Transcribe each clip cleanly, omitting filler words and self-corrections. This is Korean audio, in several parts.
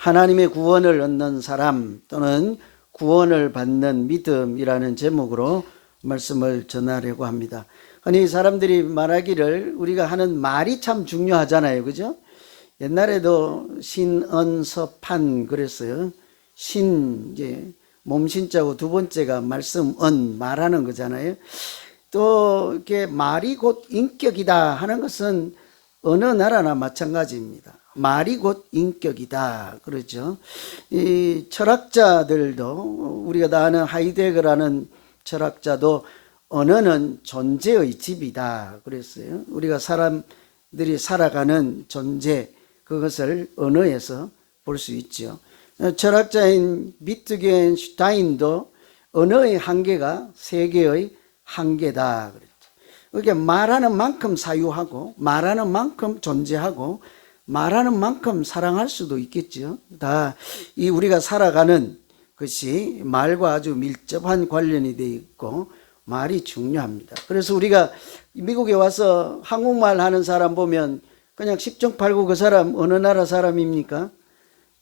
하나님의 구원을 얻는 사람 또는 구원을 받는 믿음이라는 제목으로 말씀을 전하려고 합니다. 아니, 사람들이 말하기를 우리가 하는 말이 참 중요하잖아요. 그죠? 옛날에도 신언서판 그랬어요. 이제 몸신자고 두 번째가 말씀언, 말하는 거잖아요. 또 이렇게 말이 곧 인격이다 하는 것은 어느 나라나 마찬가지입니다. 말이 곧 인격이다 그러죠. 이 철학자들도 우리가 다 아는 하이데거라는 철학자도 언어는 존재의 집이다 그랬어요. 우리가 사람들이 살아가는 존재, 그것을 언어에서 볼 수 있죠. 철학자인 비트겐슈타인도 언어의 한계가 세계의 한계다 그랬죠. 그러니까 말하는 만큼 사유하고 말하는 만큼 존재하고 말하는 만큼 사랑할 수도 있겠죠. 다 이 우리가 살아가는 것이 말과 아주 밀접한 관련이 되어 있고 말이 중요합니다. 그래서 우리가 미국에 와서 한국말 하는 사람 보면 그냥 10중 8구 그 사람 어느 나라 사람입니까?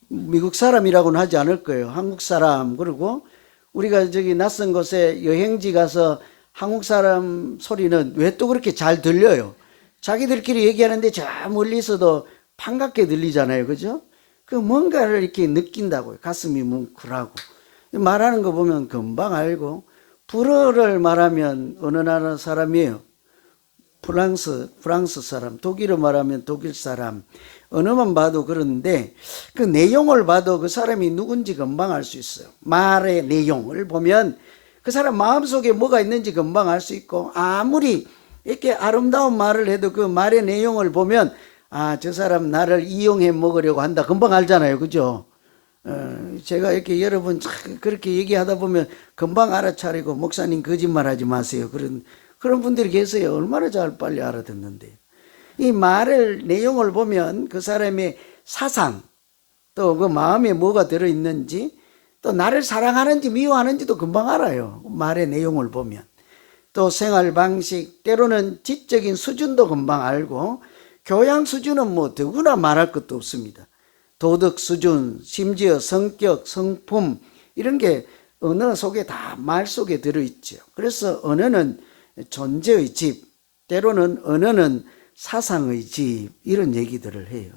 미국 사람이라고는 하지 않을 거예요. 한국 사람. 그리고 우리가 저기 낯선 곳에 여행지 가서 한국 사람 소리는 왜 또 그렇게 잘 들려요? 자기들끼리 얘기하는데 저 멀리서도 반갑게 들리잖아요. 그죠? 그 뭔가를 이렇게 느낀다고요. 가슴이 뭉클하고. 말하는 거 보면 금방 알고, 불어를 말하면 어느 나라 사람이에요? 프랑스 사람, 독일어 말하면 독일 사람. 언어만 봐도 그런데 그 내용을 봐도 그 사람이 누군지 금방 알 수 있어요. 말의 내용을 보면 그 사람 마음속에 뭐가 있는지 금방 알 수 있고, 아무리 이렇게 아름다운 말을 해도 그 말의 내용을 보면 아, 저 사람 나를 이용해 먹으려고 한다 금방 알잖아요. 그죠? 제가 이렇게 여러분 그렇게 얘기하다 보면 금방 알아차리고, 목사님 거짓말하지 마세요, 그런 분들이 계세요. 얼마나 잘 빨리 알아듣는데. 이 말을 내용을 보면 그 사람의 사상, 또 그 마음에 뭐가 들어있는지, 또 나를 사랑하는지 미워하는지도 금방 알아요. 말의 내용을 보면. 또 생활 방식, 때로는 지적인 수준도 금방 알고, 교양 수준은 뭐 더구나 말할 것도 없습니다. 도덕 수준, 심지어 성격, 성품, 이런 게 언어 속에 다 말 속에 들어있죠. 그래서 언어는 존재의 집, 때로는 언어는 사상의 집, 이런 얘기들을 해요.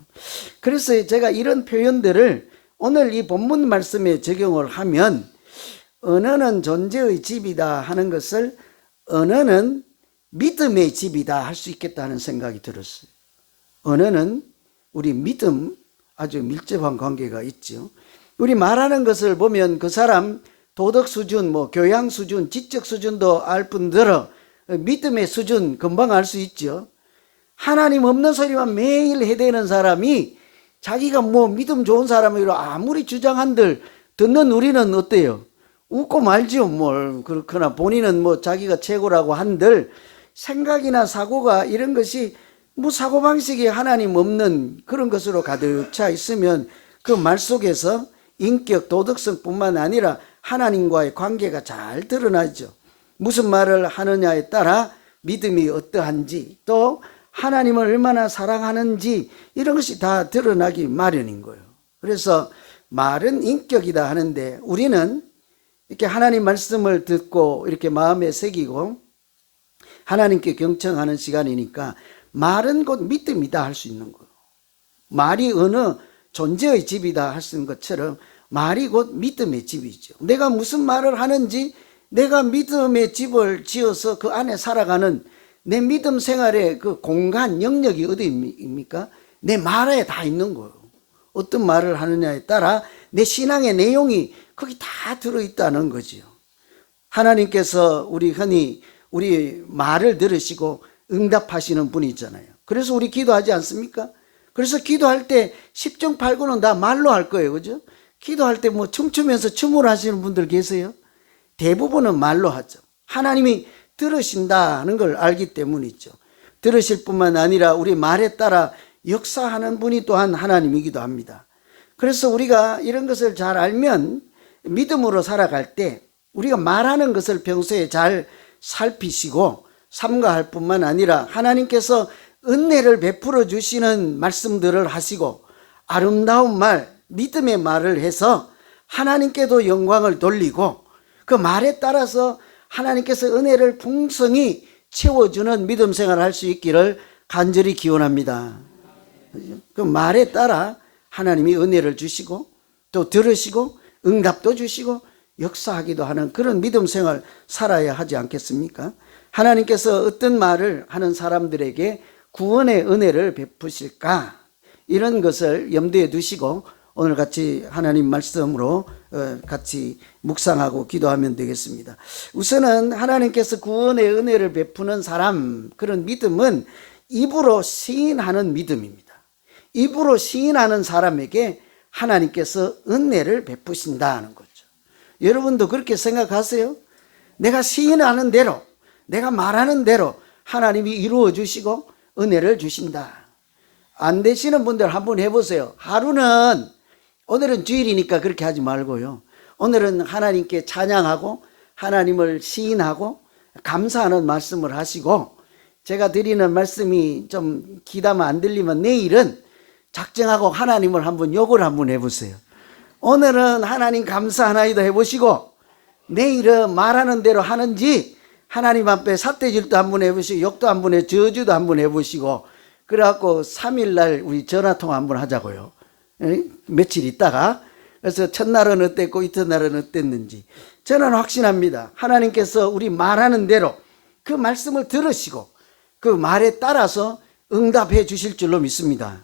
그래서 제가 이런 표현들을 오늘 이 본문 말씀에 적용을 하면 언어는 존재의 집이다 하는 것을 언어는 믿음의 집이다 할 수 있겠다는 생각이 들었어요. 언어는 우리 믿음 아주 밀접한 관계가 있죠. 우리 말하는 것을 보면 그 사람 도덕 수준, 뭐 교양 수준, 지적 수준도 알 뿐더러 믿음의 수준 금방 알 수 있죠. 하나님 없는 소리만 매일 해대는 사람이 자기가 뭐 믿음 좋은 사람이라 아무리 주장한들 듣는 우리는 어때요? 웃고 말지요. 뭘 그렇거나 본인은 뭐 자기가 최고라고 한들 생각이나 사고가 이런 것이 뭐 사고방식이 하나님 없는 그런 것으로 가득 차 있으면 그 말 속에서 인격, 도덕성뿐만 아니라 하나님과의 관계가 잘 드러나죠. 무슨 말을 하느냐에 따라 믿음이 어떠한지, 또 하나님을 얼마나 사랑하는지, 이런 것이 다 드러나기 마련인 거예요. 그래서 말은 인격이다 하는데 우리는 이렇게 하나님 말씀을 듣고 이렇게 마음에 새기고 하나님께 경청하는 시간이니까 말은 곧 믿음이다 할 수 있는 거예요. 말이 어느 존재의 집이다 할 수 있는 것처럼 말이 곧 믿음의 집이죠. 내가 무슨 말을 하는지, 내가 믿음의 집을 지어서 그 안에 살아가는 내 믿음 생활의 그 공간, 영역이 어디입니까? 내 말에 다 있는 거예요. 어떤 말을 하느냐에 따라 내 신앙의 내용이 거기 다 들어있다는 거지요. 하나님께서 흔히 우리 말을 들으시고 응답하시는 분이 있잖아요. 그래서 우리 기도하지 않습니까? 그래서 기도할 때 10중 8구는 다 말로 할 거예요. 그죠? 기도할 때 뭐 춤추면서 춤을 하시는 분들 계세요? 대부분은 말로 하죠. 하나님이 들으신다는 걸 알기 때문이죠. 들으실 뿐만 아니라 우리 말에 따라 역사하는 분이 또한 하나님이기도 합니다. 그래서 우리가 이런 것을 잘 알면 믿음으로 살아갈 때 우리가 말하는 것을 평소에 잘 살피시고 삼가할 뿐만 아니라 하나님께서 은혜를 베풀어 주시는 말씀들을 하시고 아름다운 말, 믿음의 말을 해서 하나님께도 영광을 돌리고 그 말에 따라서 하나님께서 은혜를 풍성히 채워주는 믿음 생활을 할 수 있기를 간절히 기원합니다. 그 말에 따라 하나님이 은혜를 주시고 또 들으시고 응답도 주시고 역사하기도 하는 그런 믿음 생활 살아야 하지 않겠습니까? 하나님께서 어떤 말을 하는 사람들에게 구원의 은혜를 베푸실까? 이런 것을 염두에 두시고 오늘 같이 하나님 말씀으로 같이 묵상하고 기도하면 되겠습니다. 우선은 하나님께서 구원의 은혜를 베푸는 사람, 그런 믿음은 입으로 시인하는 믿음입니다. 입으로 시인하는 사람에게 하나님께서 은혜를 베푸신다는 거죠. 여러분도 그렇게 생각하세요? 내가 시인하는 대로, 내가 말하는 대로 하나님이 이루어 주시고 은혜를 주신다. 안 되시는 분들 한번 해보세요. 하루는, 오늘은 주일이니까 그렇게 하지 말고요, 오늘은 하나님께 찬양하고 하나님을 시인하고 감사하는 말씀을 하시고, 제가 드리는 말씀이 좀 귀담아 안 들리면 내일은 작정하고 하나님을 한번 욕을 한번 해보세요. 오늘은 하나님 감사하나이도 해보시고, 내일은 말하는 대로 하는지 하나님 앞에 삿대질도 한번 해보시고 욕도 한번 해, 저주도 한번 해보시고, 그래갖고 3일날 우리 전화통화 한번 하자고요. 며칠 있다가. 그래서 첫날은 어땠고 이튿날은 어땠는지. 저는 확신합니다. 하나님께서 우리 말하는 대로 그 말씀을 들으시고 그 말에 따라서 응답해 주실 줄로 믿습니다.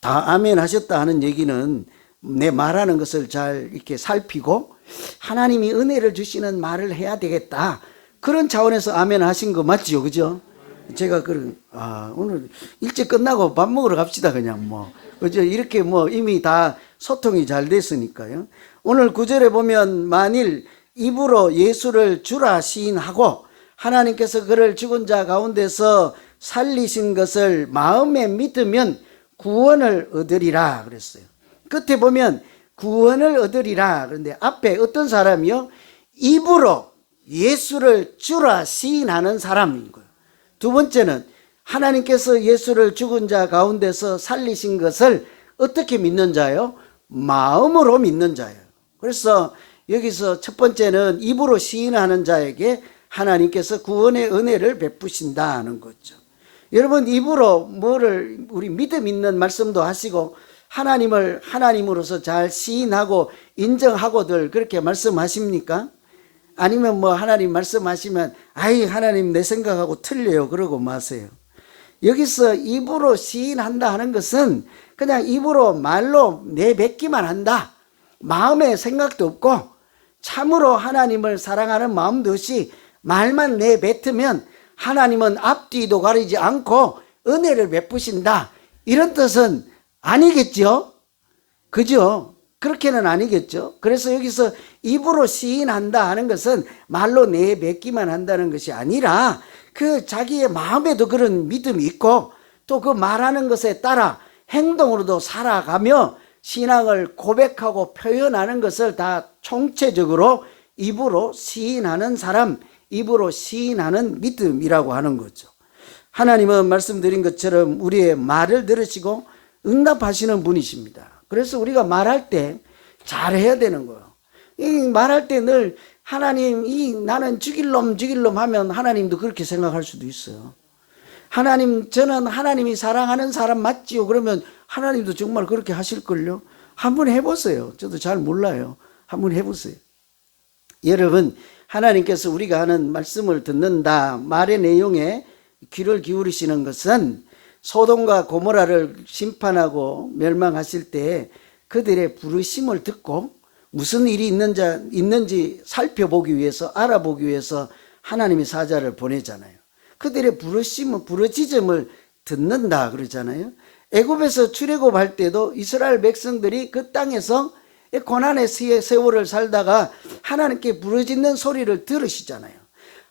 다 아멘 하셨다 하는 얘기는 내 말하는 것을 잘 이렇게 살피고 하나님이 은혜를 주시는 말을 해야 되겠다, 그런 차원에서 아멘 하신 거 맞지요? 그죠? 제가 오늘 일찍 끝나고 밥 먹으러 갑시다. 그냥 그죠? 이렇게 이미 다 소통이 잘 됐으니까요. 오늘 9절에 보면 만일 입으로 예수를 주라 시인하고 하나님께서 그를 죽은 자 가운데서 살리신 것을 마음에 믿으면 구원을 얻으리라 그랬어요. 끝에 보면 구원을 얻으리라. 그런데 앞에 어떤 사람이요? 입으로 예수를 주라 시인하는 사람인 거예요. 두 번째는 하나님께서 예수를 죽은 자 가운데서 살리신 것을 어떻게 믿는 자예요? 마음으로 믿는 자예요. 그래서 여기서 첫 번째는 입으로 시인하는 자에게 하나님께서 구원의 은혜를 베푸신다는 거죠. 여러분, 입으로 우리 믿음 있는 말씀도 하시고 하나님을 하나님으로서 잘 시인하고 인정하고들 그렇게 말씀하십니까? 아니면 하나님 말씀하시면 아이 하나님 내 생각하고 틀려요 그러고 마세요. 여기서 입으로 시인한다 하는 것은 그냥 입으로 말로 내뱉기만 한다, 마음에 생각도 없고 참으로 하나님을 사랑하는 마음도 없이 말만 내뱉으면 하나님은 앞뒤도 가리지 않고 은혜를 베푸신다, 이런 뜻은 아니겠죠? 그죠? 그렇게는 아니겠죠? 그래서 여기서 입으로 시인한다 하는 것은 말로 내뱉기만 한다는 것이 아니라 그 자기의 마음에도 그런 믿음이 있고 또 그 말하는 것에 따라 행동으로도 살아가며 신앙을 고백하고 표현하는 것을 다 총체적으로 입으로 시인하는 사람, 입으로 시인하는 믿음이라고 하는 거죠. 하나님은 말씀드린 것처럼 우리의 말을 들으시고 응답하시는 분이십니다. 그래서 우리가 말할 때 잘해야 되는 거예요. 이 말할 때 늘 하나님, 나는 죽일 놈 하면 하나님도 그렇게 생각할 수도 있어요. 하나님, 저는 하나님이 사랑하는 사람 맞지요? 그러면 하나님도 정말 그렇게 하실걸요? 한번 해보세요. 저도 잘 몰라요. 한번 해보세요. 여러분, 하나님께서 우리가 하는 말씀을 듣는다, 말의 내용에 귀를 기울이시는 것은 소돔과 고모라를 심판하고 멸망하실 때 그들의 부르심을 듣고 무슨 일이 있는지 살펴보기 위해서, 알아보기 위해서 하나님이 사자를 보내잖아요. 그들의 부르짖음을 듣는다 그러잖아요. 애굽에서 출애굽할 때도 이스라엘 백성들이 그 땅에서 고난의 세월을 살다가 하나님께 부르짖는 소리를 들으시잖아요.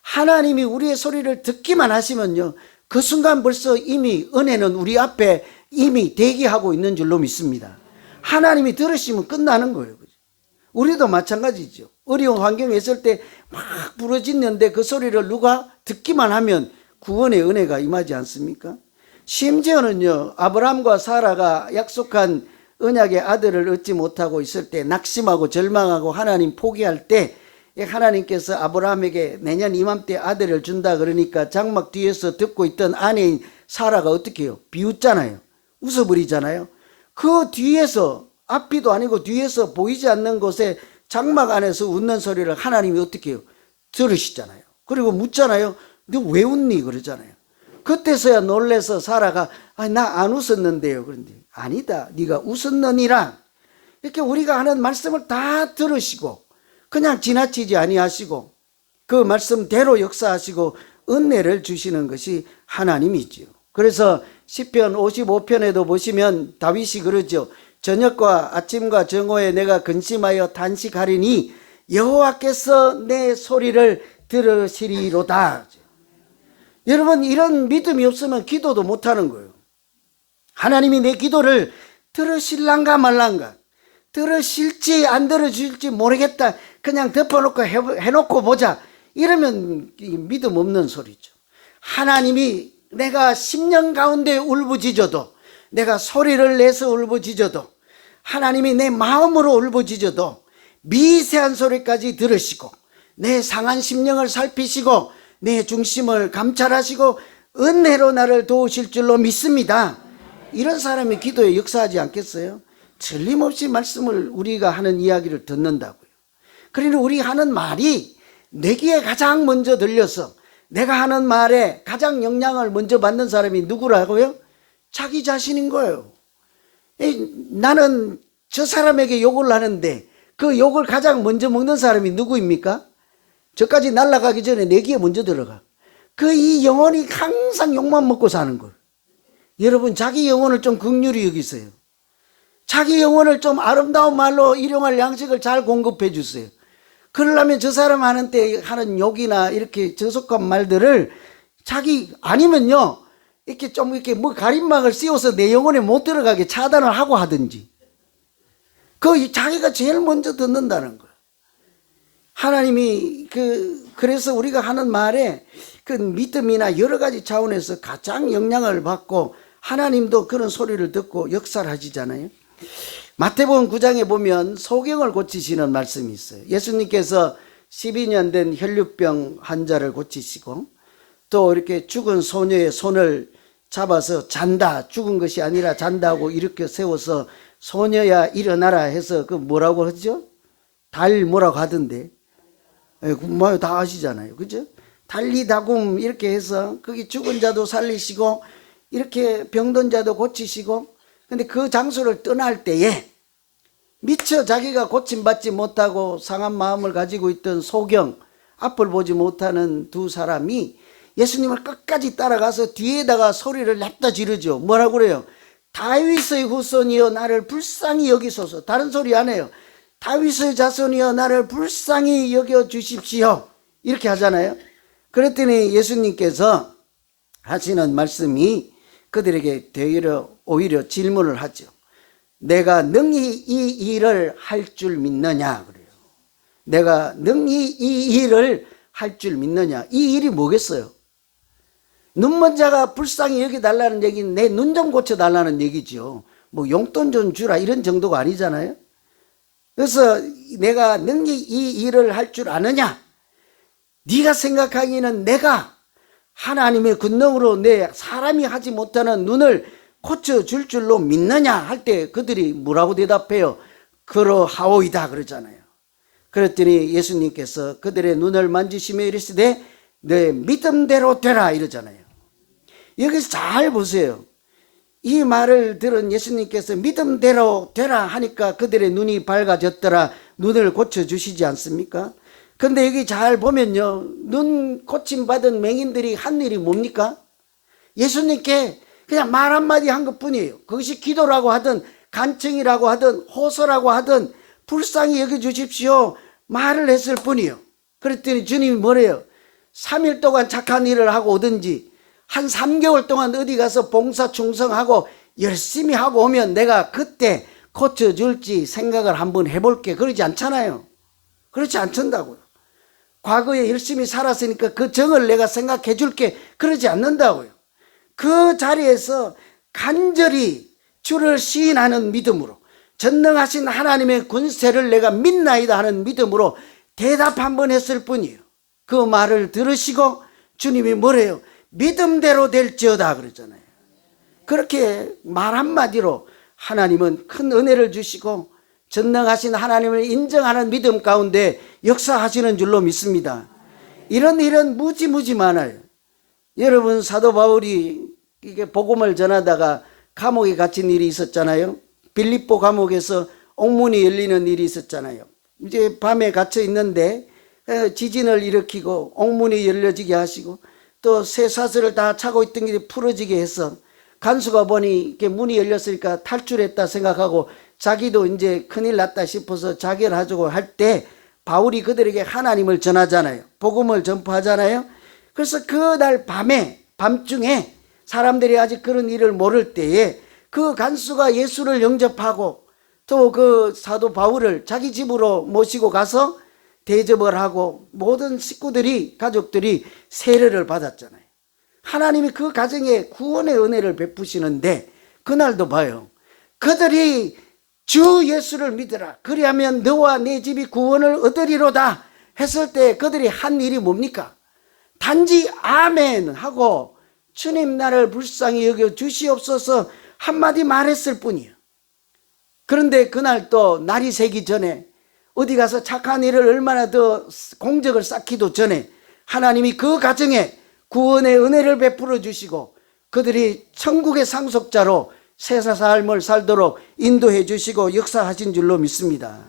하나님이 우리의 소리를 듣기만 하시면요, 그 순간 벌써 이미 은혜는 우리 앞에 이미 대기하고 있는 줄로 믿습니다. 하나님이 들으시면 끝나는 거예요. 우리도 마찬가지죠. 어려운 환경에 있을 때 막 부르짖는데 그 소리를 누가 듣기만 하면 구원의 은혜가 임하지 않습니까? 심지어는요, 아브라함과 사라가 약속한 언약의 아들을 얻지 못하고 있을 때 낙심하고 절망하고 하나님 포기할 때 하나님께서 아브라함에게 내년 이맘때 아들을 준다 그러니까 장막 뒤에서 듣고 있던 아내인 사라가 어떻게 해요? 비웃잖아요. 웃어버리잖아요. 그 뒤에서, 앞뒤도 아니고 뒤에서 보이지 않는 곳에 장막 안에서 웃는 소리를 하나님이 어떻게 해요? 들으시잖아요. 그리고 묻잖아요. 너 왜 웃니? 그러잖아요. 그때서야 놀래서 사라가 나 안 웃었는데요. 그런데 아니다. 네가 웃었느니라. 이렇게 우리가 하는 말씀을 다 들으시고 그냥 지나치지 아니하시고 그 말씀대로 역사하시고 은혜를 주시는 것이 하나님이지요. 그래서 시편 55편에도 보시면 다윗이 그러죠. 저녁과 아침과 정오에 내가 근심하여 단식하리니 여호와께서 내 소리를 들으시리로다. 여러분, 이런 믿음이 없으면 기도도 못하는 거예요. 하나님이 내 기도를 들으실란가 말란가, 들으실지 안 들으실지 모르겠다, 그냥 덮어놓고 해놓고 보자, 이러면 믿음 없는 소리죠. 하나님이 내가 10년 가운데 울부짖어도, 내가 소리를 내서 울부짖어도, 하나님이 내 마음으로 울부짖어도 미세한 소리까지 들으시고 내 상한 심령을 살피시고 내 중심을 감찰하시고 은혜로 나를 도우실 줄로 믿습니다. 이런 사람이 기도에 역사하지 않겠어요? 틀림없이 말씀을 우리가 하는 이야기를 듣는다고요. 그러니 우리 하는 말이 내 귀에 가장 먼저 들려서 내가 하는 말에 가장 영향을 먼저 받는 사람이 누구라고요? 자기 자신인 거예요. 나는 저 사람에게 욕을 하는데 그 욕을 가장 먼저 먹는 사람이 누구입니까? 저까지 날아가기 전에 내 귀에 먼저 들어가. 이 영혼이 항상 욕만 먹고 사는 거예요. 여러분, 자기 영혼을 좀 긍휼히 여기세요. 자기 영혼을 좀 아름다운 말로 일용할 양식을 잘 공급해 주세요. 그러려면 저 사람 하는 때 하는 욕이나 이렇게 저속한 말들을 자기 아니면요 이렇게 좀 이렇게 뭐 가림막을 씌워서 내 영혼에 못 들어가게 차단을 하고 하든지, 자기가 제일 먼저 듣는다는 거예요. 하나님이 그래서 우리가 하는 말에 그 믿음이나 여러 가지 차원에서 가장 영향을 받고 하나님도 그런 소리를 듣고 역사를 하시잖아요. 마태복음 9장에 보면 소경을 고치시는 말씀이 있어요. 예수님께서 12년 된 혈류병 환자를 고치시고 또 이렇게 죽은 소녀의 손을 잡아서 잔다, 죽은 것이 아니라 잔다고 이렇게 세워서 소녀야 일어나라 해서 그 뭐라고 하죠? 달 뭐라고 하던데, 뭐 다 아시잖아요, 그죠? 달리다굼 이렇게 해서 거기 죽은 자도 살리시고 이렇게 병든 자도 고치시고, 근데 그 장소를 떠날 때에 미처 자기가 고침받지 못하고 상한 마음을 가지고 있던 소경, 앞을 보지 못하는 두 사람이 예수님을 끝까지 따라가서 뒤에다가 소리를 냅다 지르죠. 뭐라고 그래요? 다윗의 후손이여 나를 불쌍히 여기소서. 다른 소리 안 해요. 다윗의 자손이여 나를 불쌍히 여겨 주십시오. 이렇게 하잖아요. 그랬더니 예수님께서 하시는 말씀이 그들에게 오히려 질문을 하죠. 내가 능히 이 일을 할 줄 믿느냐 그래요. 내가 능히 이 일을 할 줄 믿느냐. 이 일이 뭐겠어요? 눈먼 자가 불쌍히 여겨달라는 얘기는 내 눈 좀 고쳐달라는 얘기죠. 뭐 용돈 좀 주라 이런 정도가 아니잖아요. 그래서 내가 능히 이 일을 할 줄 아느냐? 네가 생각하기에는 내가 하나님의 권능으로 내 사람이 하지 못하는 눈을 고쳐줄 줄로 믿느냐 할 때 그들이 뭐라고 대답해요? 그러하오이다 그러잖아요. 그랬더니 예수님께서 그들의 눈을 만지시며 이르시되 내 믿음대로 되라 이러잖아요. 여기서 잘 보세요. 이 말을 들은 예수님께서 믿음대로 되라 하니까 그들의 눈이 밝아졌더라, 눈을 고쳐주시지 않습니까? 근데 여기 잘 보면요, 눈 고침받은 맹인들이 한 일이 뭡니까? 예수님께 그냥 말 한마디 한 것뿐이에요. 그것이 기도라고 하든 간청이라고 하든 호소라고 하든 불쌍히 여겨주십시오 말을 했을 뿐이에요. 그랬더니 주님이 뭐래요? 3일 동안 착한 일을 하고 오든지 한 3개월 동안 어디 가서 봉사 충성하고 열심히 하고 오면 내가 그때 고쳐줄지 생각을 한번 해볼게. 그러지 않잖아요. 그렇지 않던다고요. 과거에 열심히 살았으니까 그 정을 내가 생각해 줄게. 그러지 않는다고요. 그 자리에서 간절히 주를 시인하는 믿음으로 전능하신 하나님의 권세를 내가 믿나이다 하는 믿음으로 대답 한번 했을 뿐이에요. 그 말을 들으시고 주님이 뭐래요? 믿음대로 될지어다 그랬잖아요. 그렇게 말 한마디로 하나님은 큰 은혜를 주시고 전능하신 하나님을 인정하는 믿음 가운데 역사하시는 줄로 믿습니다. 이런 일은 무지무지 많아요. 여러분, 사도 바울이 이게 복음을 전하다가 감옥에 갇힌 일이 있었잖아요. 빌립보 감옥에서 옥문이 열리는 일이 있었잖아요. 이제 밤에 갇혀 있는데 지진을 일으키고 옥문이 열려지게 하시고 또 쇠사슬을 다 차고 있던 게 풀어지게 해서 간수가 보니 이렇게 문이 열렸으니까 탈출했다 생각하고 자기도 이제 큰일 났다 싶어서 자결하자고 할 때 바울이 그들에게 하나님을 전하잖아요. 복음을 전파하잖아요. 그래서 그날 밤중에 사람들이 아직 그런 일을 모를 때에 그 간수가 예수를 영접하고 또 그 사도 바울을 자기 집으로 모시고 가서 대접을 하고 모든 식구들이, 가족들이 세례를 받았잖아요. 하나님이 그 가정에 구원의 은혜를 베푸시는데 그날도 봐요. 그들이 주 예수를 믿으라. 그리하면 너와 내 집이 구원을 얻으리로다 했을 때 그들이 한 일이 뭡니까? 단지 아멘 하고 주님 나를 불쌍히 여겨 주시옵소서 한마디 말했을 뿐이에요. 그런데 그날 또 날이 새기 전에 어디 가서 착한 일을 얼마나 더 공적을 쌓기도 전에 하나님이 그 가정에 구원의 은혜를 베풀어 주시고 그들이 천국의 상속자로 새 삶을 살도록 인도해 주시고 역사하신 줄로 믿습니다.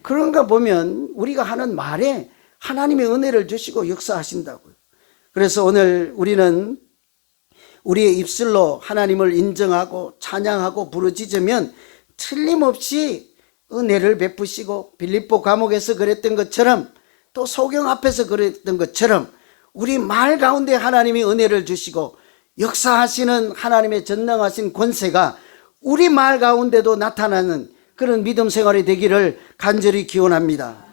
그런가 보면 우리가 하는 말에 하나님의 은혜를 주시고 역사하신다고요. 그래서 오늘 우리는 우리의 입술로 하나님을 인정하고 찬양하고 부르짖으면 틀림없이 은혜를 베푸시고 빌립보 감옥에서 그랬던 것처럼 또 소경 앞에서 그랬던 것처럼 우리 말 가운데 하나님이 은혜를 주시고 역사하시는 하나님의 전능하신 권세가 우리 말 가운데도 나타나는 그런 믿음 생활이 되기를 간절히 기원합니다.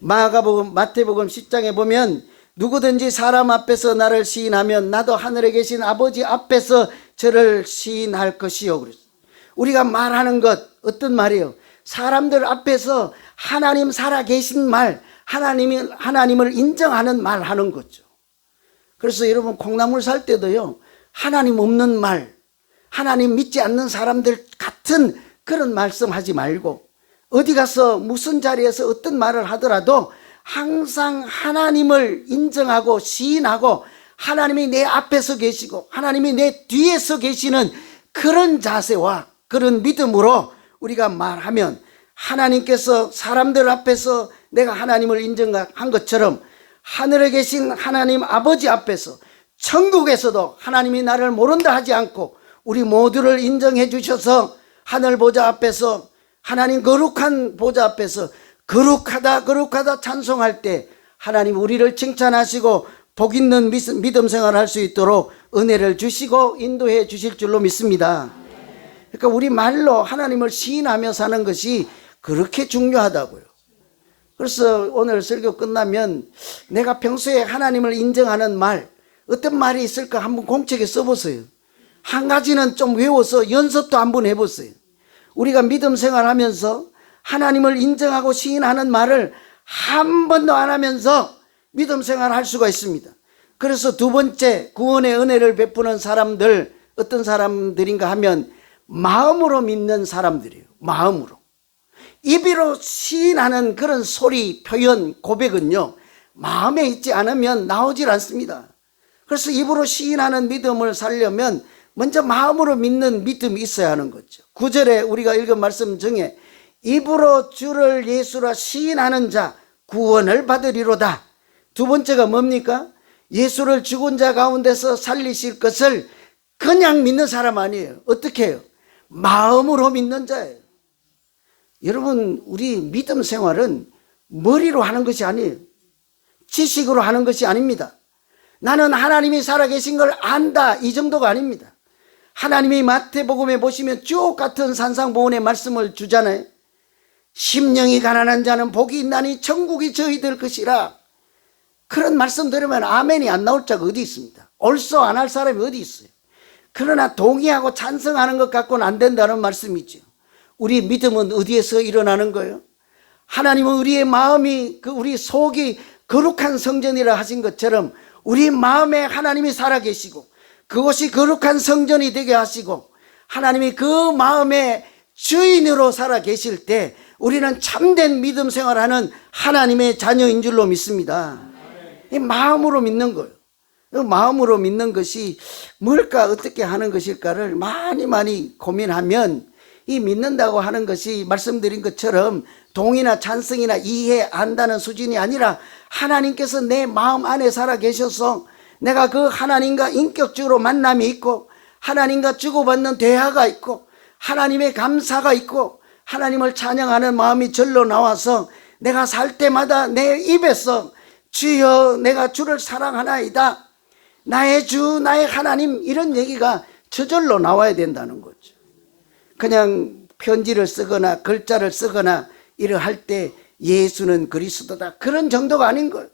마가복음, 마태복음 10장에 보면 누구든지 사람 앞에서 나를 시인하면 나도 하늘에 계신 아버지 앞에서 저를 시인할 것이요. 그랬어요. 우리가 말하는 것 어떤 말이에요? 사람들 앞에서 하나님 살아계신 말, 하나님을 인정하는 말 하는 거죠. 그래서 여러분 콩나물 살 때도요, 하나님 없는 말, 하나님 믿지 않는 사람들 같은 그런 말씀하지 말고 어디 가서 무슨 자리에서 어떤 말을 하더라도 항상 하나님을 인정하고 시인하고 하나님이 내 앞에서 계시고 하나님이 내 뒤에서 계시는 그런 자세와 그런 믿음으로 우리가 말하면 하나님께서 사람들 앞에서 내가 하나님을 인정한 것처럼 하늘에 계신 하나님 아버지 앞에서 천국에서도 하나님이 나를 모른다 하지 않고 우리 모두를 인정해 주셔서 하늘 보좌 앞에서 하나님 거룩한 보좌 앞에서 거룩하다 거룩하다 찬송할 때 하나님 우리를 칭찬하시고 복 있는 믿음 생활을 할 수 있도록 은혜를 주시고 인도해 주실 줄로 믿습니다. 그러니까 우리 말로 하나님을 시인하며 사는 것이 그렇게 중요하다고요. 그래서 오늘 설교 끝나면 내가 평소에 하나님을 인정하는 말 어떤 말이 있을까 한번 공책에 써보세요. 한 가지는 좀 외워서 연습도 한번 해보세요. 우리가 믿음 생활하면서 하나님을 인정하고 시인하는 말을 한 번도 안 하면서 믿음 생활할 수가 있습니다. 그래서 두 번째 구원의 은혜를 베푸는 사람들 어떤 사람들인가 하면 마음으로 믿는 사람들이에요. 마음으로. 입으로 시인하는 그런 소리, 표현, 고백은요 마음에 있지 않으면 나오질 않습니다. 그래서 입으로 시인하는 믿음을 살려면 먼저 마음으로 믿는 믿음이 있어야 하는 거죠. 9절에 우리가 읽은 말씀 중에 입으로 주를 예수라 시인하는 자 구원을 받으리로다. 두 번째가 뭡니까? 예수를 죽은 자 가운데서 살리실 것을 그냥 믿는 사람 아니에요. 어떻게 해요? 마음으로 믿는 자예요. 여러분 우리 믿음 생활은 머리로 하는 것이 아니에요. 지식으로 하는 것이 아닙니다. 나는 하나님이 살아계신 걸 안다 이 정도가 아닙니다. 하나님이 마태복음에 보시면 쭉 같은 산상보훈의 말씀을 주잖아요. 심령이 가난한 자는 복이 있나니 천국이 저희들 것이라. 그런 말씀 들으면 아멘이 안 나올 자가 어디 있습니다. 옳소 안 할 사람이 어디 있어요. 그러나 동의하고 찬성하는 것 갖고는 안 된다는 말씀이죠. 우리 믿음은 어디에서 일어나는 거예요? 하나님은 우리의 마음이, 우리 속이 거룩한 성전이라 하신 것처럼 우리 마음에 하나님이 살아계시고 그곳이 거룩한 성전이 되게 하시고 하나님이 그 마음의 주인으로 살아계실 때 우리는 참된 믿음 생활하는 하나님의 자녀인 줄로 믿습니다. 이 마음으로 믿는 거예요. 마음으로 믿는 것이 뭘까, 어떻게 하는 것일까를 많이 고민하면 이 믿는다고 하는 것이 말씀드린 것처럼 동의나 찬성이나 이해, 안다는 수준이 아니라 하나님께서 내 마음 안에 살아 계셔서 내가 그 하나님과 인격적으로 만남이 있고 하나님과 주고받는 대화가 있고 하나님의 감사가 있고 하나님을 찬양하는 마음이 절로 나와서 내가 살 때마다 내 입에서 주여 내가 주를 사랑하나이다, 나의 주 나의 하나님, 이런 얘기가 저절로 나와야 된다는 거죠. 그냥 편지를 쓰거나 글자를 쓰거나 이를 할 때 예수는 그리스도다, 그런 정도가 아닌 거예요.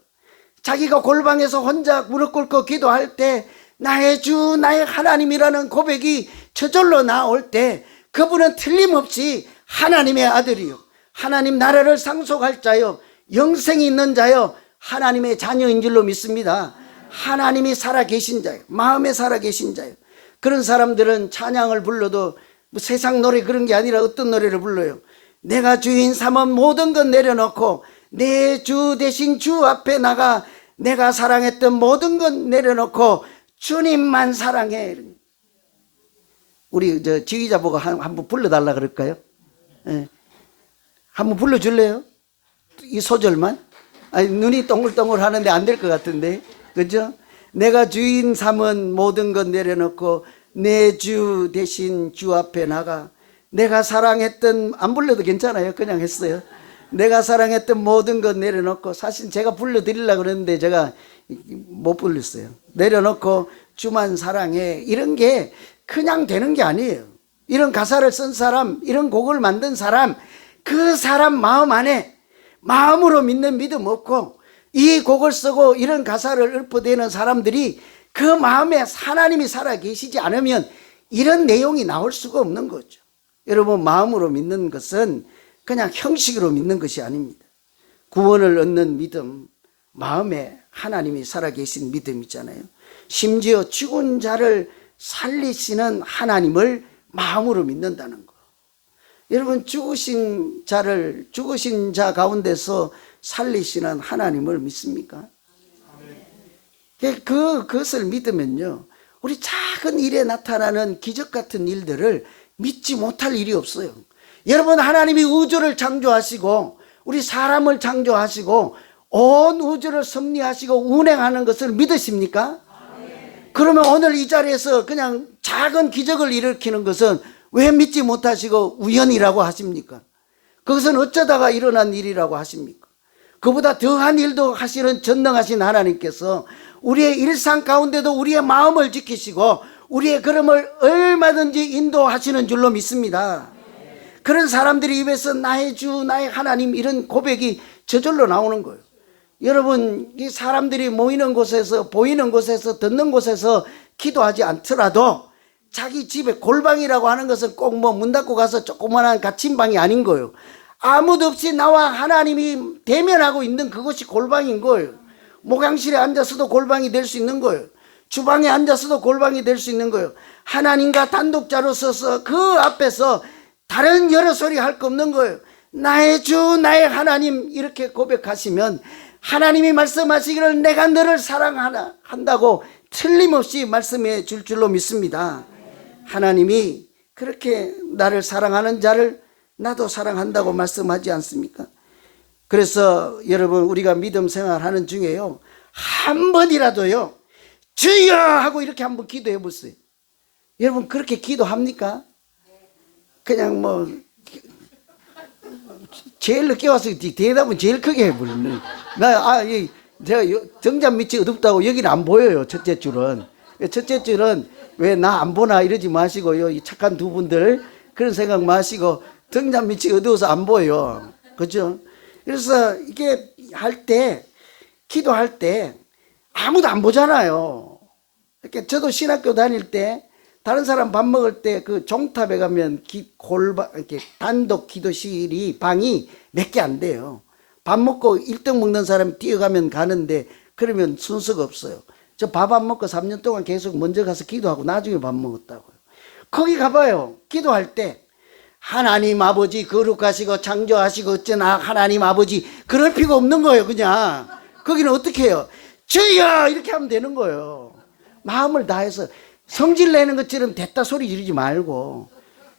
자기가 골방에서 혼자 무릎 꿇고 기도할 때 나의 주 나의 하나님이라는 고백이 저절로 나올 때 그분은 틀림없이 하나님의 아들이요, 하나님 나라를 상속할 자요, 영생이 있는 자요, 하나님의 자녀인 줄로 믿습니다. 하나님이 살아계신 자요, 마음에 살아계신 자요. 그런 사람들은 찬양을 불러도 뭐 세상 노래 그런 게 아니라 어떤 노래를 불러요? 내가 주인 삼은 모든 것 내려놓고 내 주 대신 주 앞에 나가 내가 사랑했던 모든 것 내려놓고 주님만 사랑해. 우리 지휘자 보고 한번 불러달라 그럴까요? 네. 한번 불러줄래요? 이 소절만? 아니, 눈이 동글동글 하는데 안 될 것 같은데, 그죠? 내가 주인 삼은 모든 것 내려놓고 내 주 대신 주 앞에 나가 내가 사랑했던, 안 불러도 괜찮아요, 그냥 했어요. 내가 사랑했던 모든 것 내려놓고, 사실 제가 불러드리려고 그랬는데 제가 못 불렀어요. 내려놓고 주만 사랑해, 이런 게 그냥 되는 게 아니에요. 이런 가사를 쓴 사람, 이런 곡을 만든 사람, 그 사람 마음 안에 마음으로 믿는 믿음 없고 이 곡을 쓰고 이런 가사를 읊어대는 사람들이 그 마음에 하나님이 살아계시지 않으면 이런 내용이 나올 수가 없는 거죠. 여러분, 마음으로 믿는 것은 그냥 형식으로 믿는 것이 아닙니다. 구원을 얻는 믿음, 마음에 하나님이 살아계신 믿음이잖아요. 심지어 죽은 자를 살리시는 하나님을 마음으로 믿는다는 거. 여러분, 죽으신 자 가운데서 살리시는 하나님을 믿습니까? 그것을 믿으면요, 우리 작은 일에 나타나는 기적 같은 일들을 믿지 못할 일이 없어요. 여러분, 하나님이 우주를 창조하시고 우리 사람을 창조하시고 온 우주를 섭리하시고 운행하는 것을 믿으십니까? 그러면 오늘 이 자리에서 그냥 작은 기적을 일으키는 것은 왜 믿지 못하시고 우연이라고 하십니까? 그것은 어쩌다가 일어난 일이라고 하십니까? 그보다 더한 일도 하시는 전능하신 하나님께서 우리의 일상 가운데도 우리의 마음을 지키시고 우리의 걸음을 얼마든지 인도하시는 줄로 믿습니다. 그런 사람들이 입에서 나의 주 나의 하나님, 이런 고백이 저절로 나오는 거예요. 여러분, 이 사람들이 모이는 곳에서, 보이는 곳에서, 듣는 곳에서 기도하지 않더라도 자기 집에, 골방이라고 하는 것은 꼭 뭐 문 닫고 가서 조그만한 갇힌 방이 아닌 거예요. 아무도 없이 나와 하나님이 대면하고 있는 그것이 골방인 거예요. 목양실에 앉아서도 골방이 될 수 있는 거예요. 주방에 앉아서도 골방이 될 수 있는 거예요. 하나님과 단독자로 서서 그 앞에서 다른 여러 소리 할 거 없는 거예요. 나의 주 나의 하나님, 이렇게 고백하시면 하나님이 말씀하시기를 내가 너를 사랑한다고 틀림없이 말씀해 줄 줄로 믿습니다. 하나님이 그렇게 나를 사랑하는 자를 나도 사랑한다고 말씀하지 않습니까? 그래서 여러분, 우리가 믿음 생활하는 중에요, 한 번이라도요 주여 하고 이렇게 한번 기도해 보세요. 여러분, 그렇게 기도합니까? 그냥 뭐 제일 늦게 와서 대답은 제일 크게 해버리네. 제가 정작 밑이 어둡다고 여기는 안 보여요. 첫째 줄은 왜 나 안 보나 이러지 마시고요, 이 착한 두 분들 그런 생각 마시고, 정작 밑이 어두워서 안 보여, 그죠? 그래서 이게 할 때, 기도할 때 아무도 안 보잖아요. 이렇게 저도 신학교 다닐 때 다른 사람 밥 먹을 때 그 종탑에 가면 이렇게 단독 기도실이 방이 몇 개 안 돼요. 밥 먹고 1등 먹는 사람이 뛰어가면 가는데 그러면 순서가 없어요. 저 밥 안 먹고 3년 동안 계속 먼저 가서 기도하고 나중에 밥 먹었다고요. 거기 가봐요. 기도할 때 하나님 아버지 거룩하시고 창조하시고 어쩌나 하나님 아버지 그럴 필요가 없는 거예요. 그냥 거기는 어떻게 해요? 주여 이렇게 하면 되는 거예요. 마음을 다해서 성질 내는 것처럼 됐다 소리 지르지 말고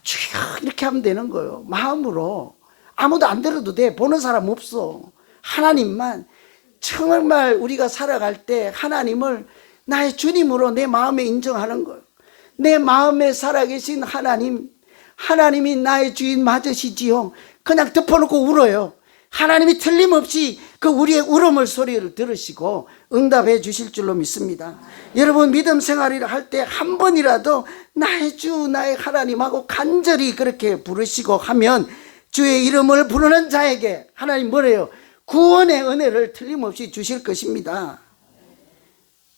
주여 이렇게 하면 되는 거예요. 마음으로. 아무도 안 들어도 돼. 보는 사람 없어. 하나님만. 정말 우리가 살아갈 때 하나님을 나의 주님으로 내 마음에 인정하는 거예요. 내 마음에 살아계신 하나님, 하나님이 나의 주인 맞으시지요. 그냥 덮어놓고 울어요. 하나님이 틀림없이 그 우리의 울음을 소리를 들으시고 응답해 주실 줄로 믿습니다. 여러분 믿음 생활을 할 때 한 번이라도 나의 주 나의 하나님하고 간절히 그렇게 부르시고 하면 주의 이름을 부르는 자에게 하나님 뭐래요? 구원의 은혜를 틀림없이 주실 것입니다.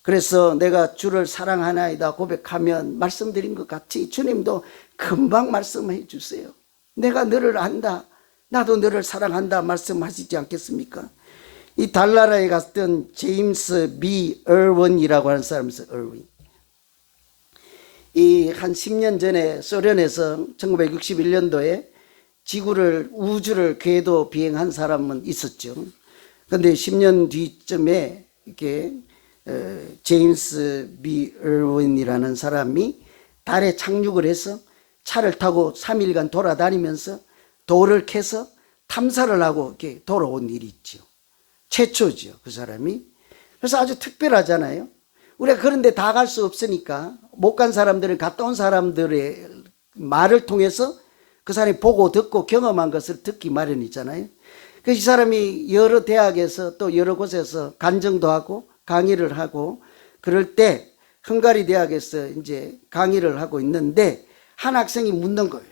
그래서 내가 주를 사랑하나이다 고백하면 말씀드린 것 같이 주님도 금방 말씀해 주세요. 내가 너를 안다. 나도 너를 사랑한다 말씀하시지 않겠습니까? 이 달나라에 갔던 제임스 B. 얼원이라고 하는 사람이 있어요. 얼원. 이 한 10년 전에 소련에서 1961년도에 지구를 우주를 궤도 비행한 사람은 있었죠. 그런데 10년 뒤쯤에 이렇게 제임스 B. 얼원이라는 사람이 달에 착륙을 해서 차를 타고 3일간 돌아다니면서 돌을 캐서 탐사를 하고 이렇게 돌아온 일이 있죠. 최초죠, 그 사람이. 그래서 아주 특별하잖아요. 우리가 그런데 다 갈 수 없으니까 못 간 사람들은 갔다 온 사람들의 말을 통해서 그 사람이 보고 듣고 경험한 것을 듣기 마련이잖아요. 그 이 사람이 여러 대학에서 또 여러 곳에서 간증도 하고 강의를 하고 그럴 때 헝가리 대학에서 이제 강의를 하고 있는데 한 학생이 묻는 거예요.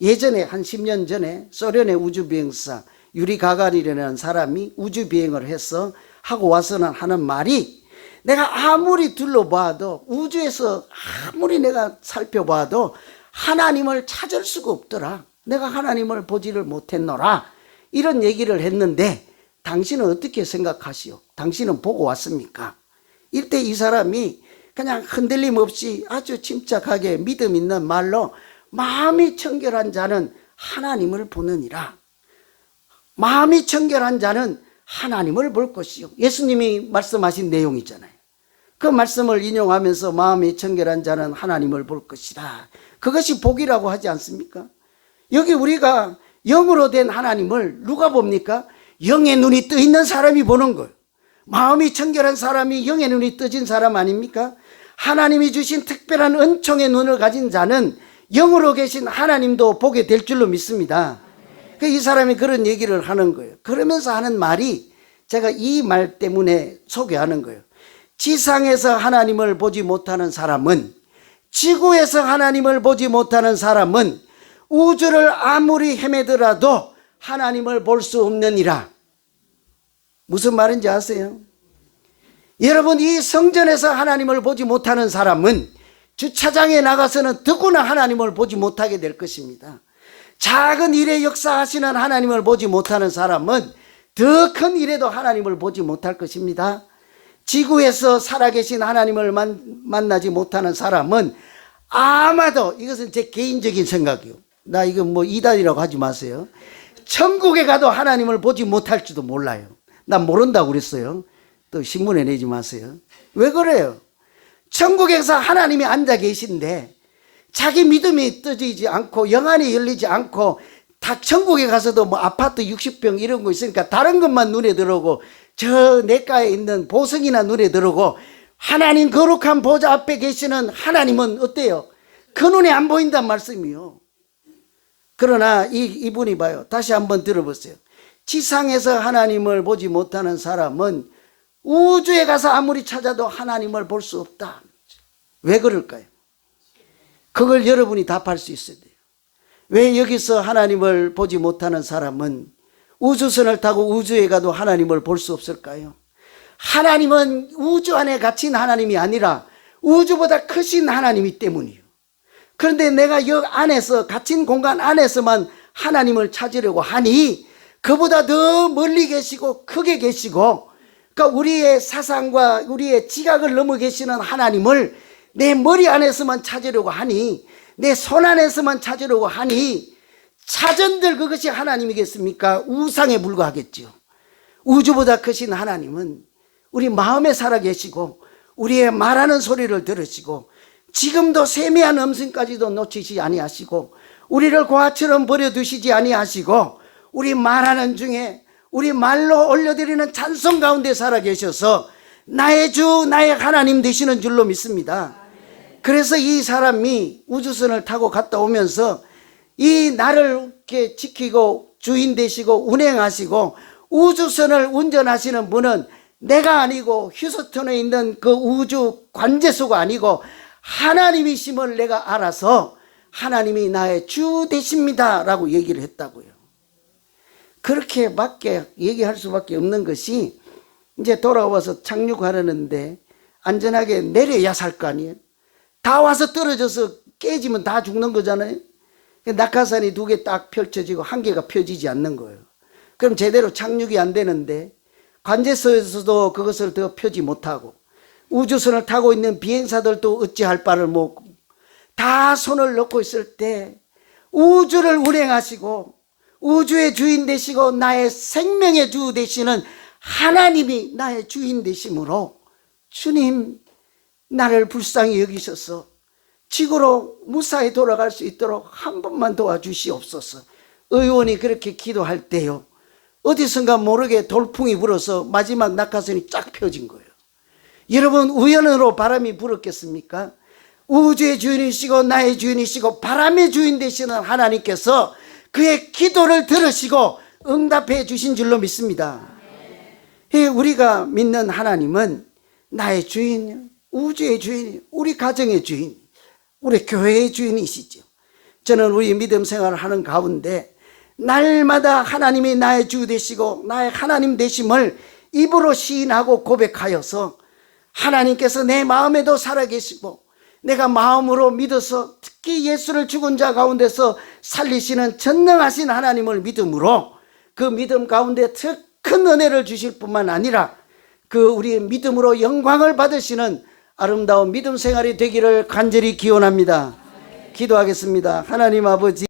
예전에 한 10년 전에 소련의 우주비행사 유리 가가린이라는 사람이 우주비행을 해서 하고 와서는 하는 말이 내가 아무리 둘러봐도 우주에서 아무리 내가 살펴봐도 하나님을 찾을 수가 없더라. 내가 하나님을 보지를 못했노라. 이런 얘기를 했는데 당신은 어떻게 생각하시오? 당신은 보고 왔습니까? 이때 이 사람이 그냥 흔들림 없이 아주 침착하게 믿음 있는 말로 마음이 청결한 자는 하나님을 보느니라. 마음이 청결한 자는 하나님을 볼 것이요. 예수님이 말씀하신 내용이잖아요. 그 말씀을 인용하면서 마음이 청결한 자는 하나님을 볼 것이다. 그것이 복이라고 하지 않습니까? 여기 우리가 영으로 된 하나님을 누가 봅니까? 영의 눈이 떠 있는 사람이 보는 거예요. 마음이 청결한 사람이 영의 눈이 떠진 사람 아닙니까? 하나님이 주신 특별한 은총의 눈을 가진 자는 영으로 계신 하나님도 보게 될 줄로 믿습니다. 이 사람이 그런 얘기를 하는 거예요. 그러면서 하는 말이 제가 이 말 때문에 소개하는 거예요. 지상에서 하나님을 보지 못하는 사람은, 지구에서 하나님을 보지 못하는 사람은 우주를 아무리 헤매더라도 하나님을 볼 수 없느니라. 무슨 말인지 아세요? 여러분, 이 성전에서 하나님을 보지 못하는 사람은 주차장에 나가서는 더구나 하나님을 보지 못하게 될 것입니다. 작은 일에 역사하시는 하나님을 보지 못하는 사람은 더 큰 일에도 하나님을 보지 못할 것입니다. 지구에서 살아계신 하나님을 만나지 못하는 사람은 아마도, 이것은 제 개인적인 생각이요. 나 이거 뭐 이단이라고 하지 마세요. 천국에 가도 하나님을 보지 못할지도 몰라요. 난 모른다고 그랬어요. 또 신문에 내지 마세요. 왜 그래요? 천국에서 하나님이 앉아 계신데 자기 믿음이 떠지지 않고 영안이 열리지 않고 다 천국에 가서도 뭐 아파트 60평 이런 거 있으니까 다른 것만 눈에 들어오고 저 냇가에 있는 보석이나 눈에 들어오고 하나님 거룩한 보좌 앞에 계시는 하나님은 어때요? 그 눈에 안 보인단 말씀이요. 그러나 이분이 봐요. 다시 한번 들어보세요. 지상에서 하나님을 보지 못하는 사람은 우주에 가서 아무리 찾아도 하나님을 볼 수 없다. 왜 그럴까요? 그걸 여러분이 답할 수 있어야 돼요. 왜 여기서 하나님을 보지 못하는 사람은 우주선을 타고 우주에 가도 하나님을 볼 수 없을까요? 하나님은 우주 안에 갇힌 하나님이 아니라 우주보다 크신 하나님이기 때문이에요. 그런데 내가 여 안에서, 갇힌 공간 안에서만 하나님을 찾으려고 하니 그보다 더 멀리 계시고 크게 계시고, 그러니까 우리의 사상과 우리의 지각을 넘어 계시는 하나님을 내 머리 안에서만 찾으려고 하니, 내 손 안에서만 찾으려고 하니 차전들 그것이 하나님이겠습니까? 우상에 불과하겠죠. 우주보다 크신 하나님은 우리 마음에 살아계시고 우리의 말하는 소리를 들으시고 지금도 세미한 음성까지도 놓치지 아니하시고 우리를 고아처럼 버려두시지 아니하시고 우리 말하는 중에 우리 말로 올려드리는 찬송 가운데 살아계셔서 나의 주 나의 하나님 되시는 줄로 믿습니다. 그래서 이 사람이 우주선을 타고 갔다 오면서 이 나를 이렇게 지키고 주인 되시고 운행하시고 우주선을 운전하시는 분은 내가 아니고 휴스턴에 있는 그 우주 관제소가 아니고 하나님이심을 내가 알아서 하나님이 나의 주 되십니다 라고 얘기를 했다고요. 그렇게 밖에 얘기할 수밖에 없는 것이, 이제 돌아와서 착륙하려는데 안전하게 내려야 살 거 아니에요. 다 와서 떨어져서 깨지면 다 죽는 거잖아요. 낙하산이 2개 딱 펼쳐지고 1개가 펴지지 않는 거예요. 그럼 제대로 착륙이 안 되는데 관제소에서도 그것을 더 펴지 못하고 우주선을 타고 있는 비행사들도 어찌할 바를 모르고 다 손을 놓고 있을 때 우주를 운행하시고 우주의 주인 되시고 나의 생명의 주 되시는 하나님이 나의 주인 되심으로 주님 나를 불쌍히 여기셔서 지구로 무사히 돌아갈 수 있도록 한 번만 도와주시옵소서. 의원이 그렇게 기도할 때요, 어디선가 모르게 돌풍이 불어서 마지막 낙하선이 쫙 펴진 거예요. 여러분, 우연으로 바람이 불었겠습니까? 우주의 주인이시고 나의 주인이시고 바람의 주인 되시는 하나님께서 그의 기도를 들으시고 응답해 주신 줄로 믿습니다. 우리가 믿는 하나님은 나의 주인, 우주의 주인, 우리 가정의 주인, 우리 교회의 주인이시죠. 저는 우리 믿음 생활을 하는 가운데 날마다 하나님이 나의 주 되시고 나의 하나님 되심을 입으로 시인하고 고백하여서 하나님께서 내 마음에도 살아계시고 내가 마음으로 믿어서 특히 예수를 죽은 자 가운데서 살리시는 전능하신 하나님을 믿음으로 그 믿음 가운데 더 큰 은혜를 주실 뿐만 아니라 그 우리의 믿음으로 영광을 받으시는 아름다운 믿음 생활이 되기를 간절히 기원합니다. 기도하겠습니다. 하나님 아버지,